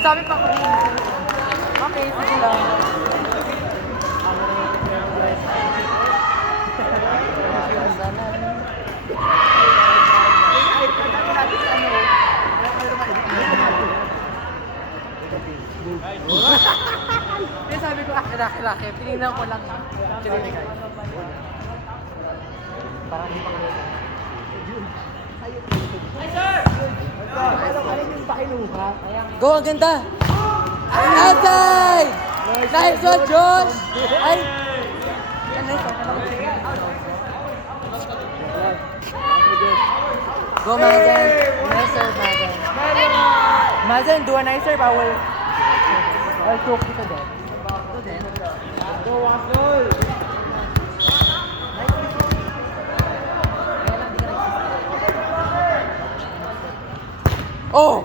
Sabi pa ko rin. Okay, sige lang. Kaya sabi ko, laki-laki. Tinignan ko lang. Parang hindi pa kami. Go, ang ganda! Outside! Nice one, Josh! Ay! Go, Mazen! Nice serve, Mazen. Mazen, do a nice serve. I'll choke you to death. Go, Wasol! Oh!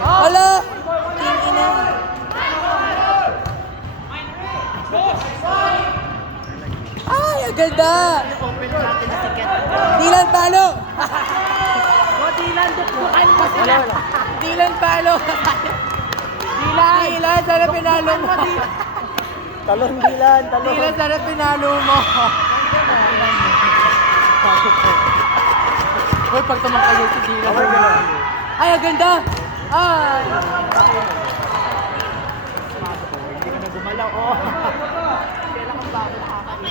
Hala! Ay, ang ganda! Dilan palo! Dilan, dukdukan mo sila! Dilan palo! Dilan, sana pinalo mo! Talon, Dilan, talon. Dilan, sana pinalo mo! Hoy, pag tumakayo si Dilan. Ay, ang ganda! Ay! Hindi ka na gumalaw, oh. Kailangan ba ako nakakain?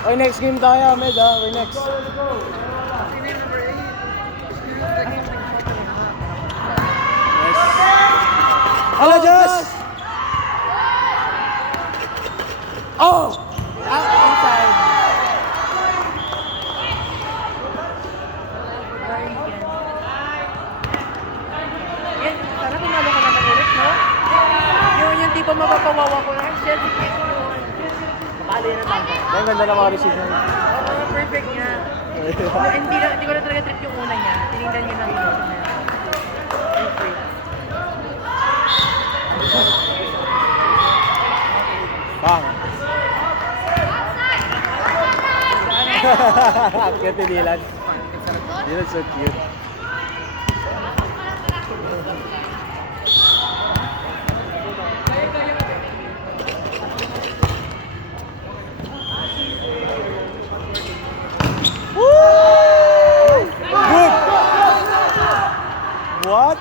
Oy, next game tayo, Med, ha? We're next. Hello, Josh! Oh! Inside. Yan, sana pinalo ka naman ulit, no? Yung tipo mapapawawa ko lang. Shit, Pali na lang. Ang ganda na mga receive niya. oo, perfect niya. Hindi ko na talaga trip yung una niya. Tinignan niya lang yung una niya. Perfect. Bang! Cute ni Dylan. Dylan so cute. Woo! Good! What?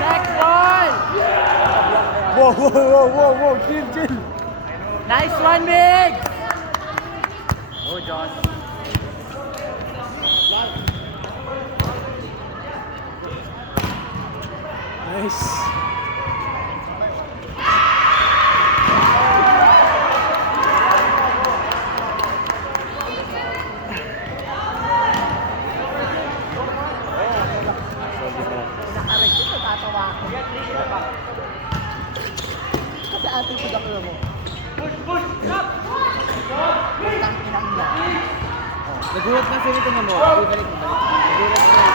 Check one! Whoa, chill. Nice one, Big! Oh, Josh. Nice. Kasi ating pagkakula mo. Push! Stop! Tang inang ina. Nagulat na sila ito mo. Ibalik. Nagulat na.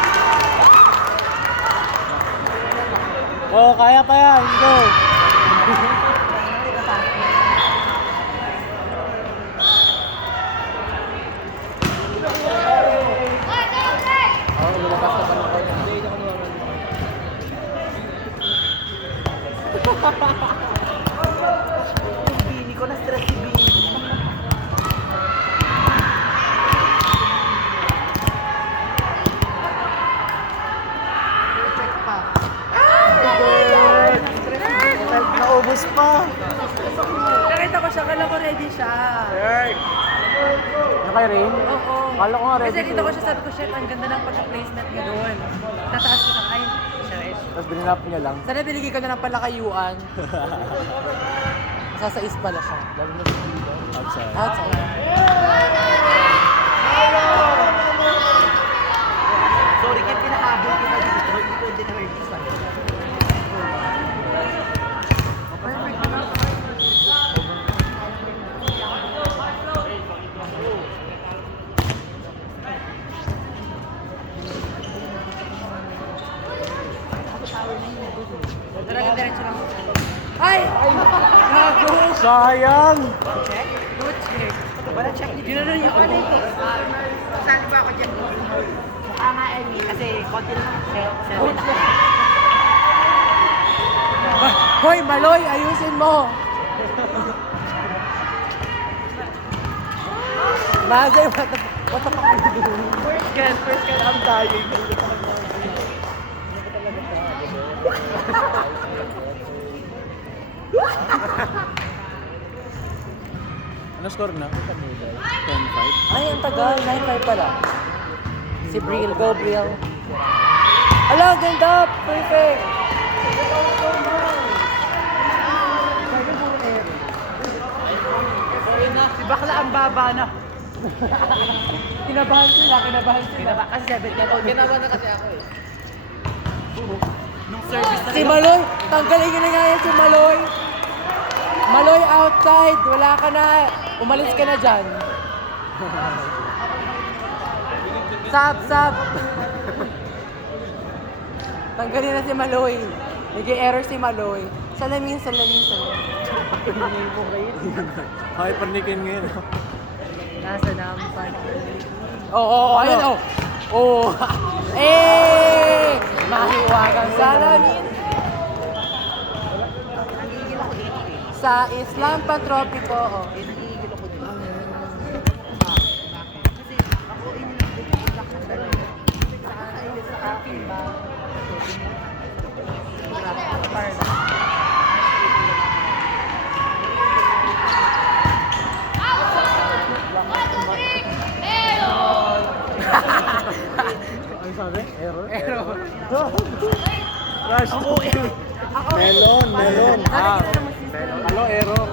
Oh, kaya pa yan. Let's go. Bini ko na stress si Bini. Perfect pa. Naubos pa. Nakita ko siya, kala ko ready siya. Ano kay Rain? Oo. Kala ko nga ready. Kasi kita ko siya, sabi ko, shit, ang ganda ng pagka-placement niya doon. Tataas ko siya, ay, siya. Tapos binanap niya lang. Sana binigay ko na lang pala kayuan. Masasais pala siya. Lalo na dito. Outside. Outside. Sorry, kaya pinahabol ko na dito. Hindi pwede na ready sa perfect na. Talagang diretso lang. Ay! Gago! Sayang! Good Wala check. Ginano niya ako. Saan ba ako dyan? Mukha nga, Emmy. Kasi konti lang. Hoy, Maloy, ayusin mo! Mazay, what the fuck are you doing? First can, I'm dying. Ano score na? 10-5. Ay, ang tagal. 9-5 pala. Si Brill. Go, Brill. Ala, ganda! Perfect! Si bakla ang baba na. Kinabahan sila, kinabahan sila. Kasi 7 ka. Ginawa na kasi ako eh. Nung service na Si Maloy! Tanggalin ka na nga yan si Maloy! Maloy outside! Wala ka na! Umalis ka na dyan. Sab! Tanggalin na si Maloy. Nag-error si Maloy. Salamin. Okay, pernikin ngayon. Nasa nampan. Oo, ayun, oh. Oh. Mahiwagang salamin. Sa Islam Patropiko, oh. Ano sabi? Error? Rush. Melon. Melon. Hello, error.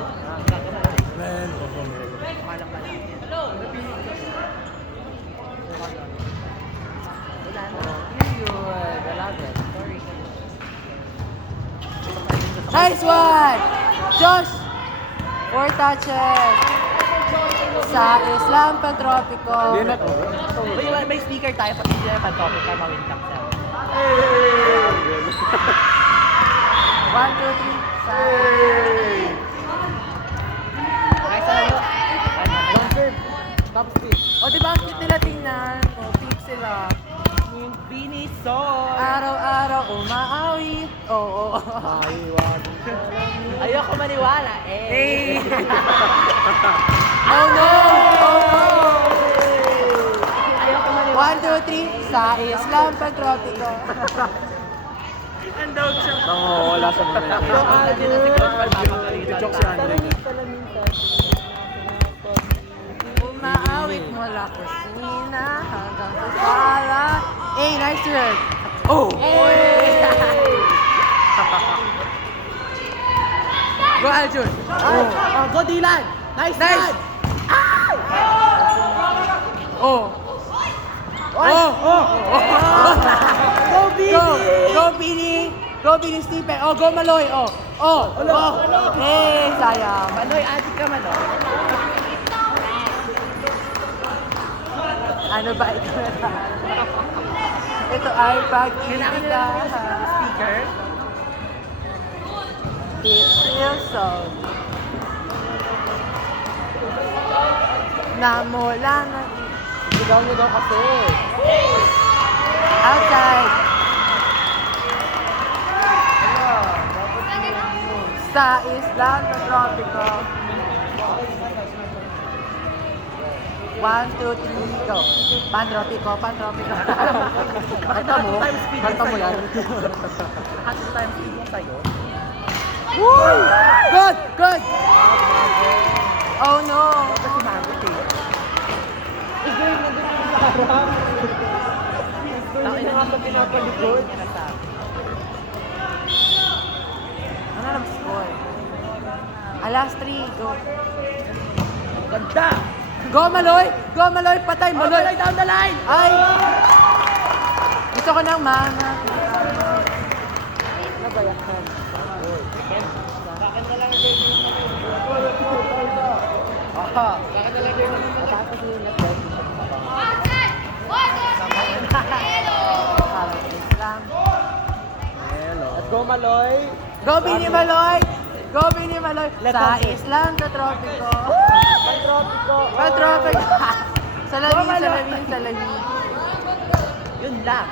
Nice one! Josh! 4 touches. Sa Islam Patropiko. Hindi na to. may speaker tayo. Pag hindi na pan-topic tayo, mawintap siya. 1, 2, 3. Sa... Okay, sa'yo. Top speed. O, di ba ang cute nila tingnan? O, peak sila. Yung binison. Araw-araw umaawit. Oo. Ayoko maniwala. Hey! Oh no! Oh no! Ayoko maniwala. 1, 2, 3. Sa Islam Patropiko. Ang dog siya. Wala sa mga yan. Yung Alvin na si Coach Palpapagalitan. Joke si Andre. Umaawit mula kusina hanggang sa sala. Hey, nice work! Oh! Go, Aljun! Go, Dylan! Nice! Oh! Go, Bini! Go, Bini, Stephen! Oh, go, Maloy! Oh! Hey, sayang! Manoy, adik ka man, oh. Ano ba ito na? Ito ay Kailangan nila ng pag-ibig. speaker. It feels so. Namula na. Sigaw niyo daw kasi. Outside. Sa Islam Patropiko. 1, 2, 3, go. Pantropiko. Bakit Kanta mo? time speed Kanta mo yan. At time speed mo sa'yo. Woo! Good! Oh no! Kasi magot eh. Tangin na nga pag pinapalikod. Ano na score? Alas 3, go. Ganda! Go, Maloy! Patay, Maloy! Maloy down the line! Ay! Gusto ko ng mana. Nabayakan. Aha! Mataas kasi yung network. Islam. Let's go, Maloy. Go, Bini Maloy! Sa Islam Patropiko. Patropic. Salamin. Yun lang.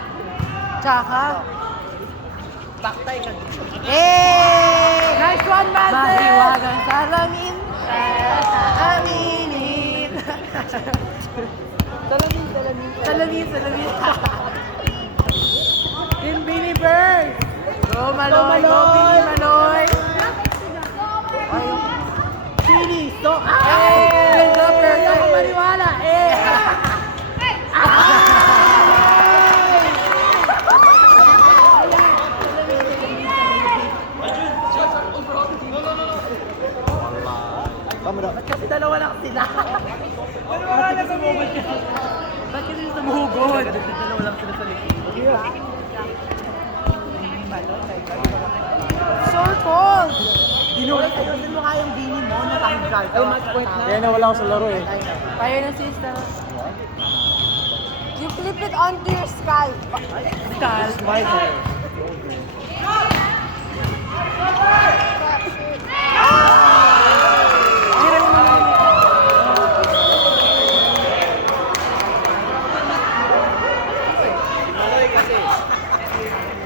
Tsaka. Baktay ka. Hey! Nice one, Master! Mahiwagang salamin. Aminin. Salamin. Team Billy Bird! Go Maloy! Go Billy Maloy! Chili! So, Hey! Hindi ako maniwala! Kasi dalawa lang sila. Maniwala sa mugod ka. Ba't kasi sa mugod? Dalawa lang sila sa likod. So cold! Ayusin mo nga yung bini mo na tanggal. Ay, match point na. Kaya nawala ako sa laro eh. Kaya na sister. You flip it onto your scalp. Scalp.